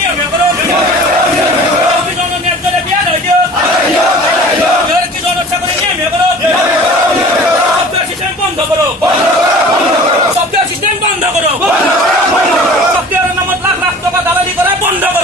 নিয়মে করো জননের দলে বিয়ার হইল কি জনচাকরি নিয়মে করো সফটওয়্যার সিস্টেম বন্ধ করো সফটওয়্যার সিস্টেম বন্ধ করো সফটওয়্যারের নামত লাখ লাখ টাকা দালালি করা বন্ধ করো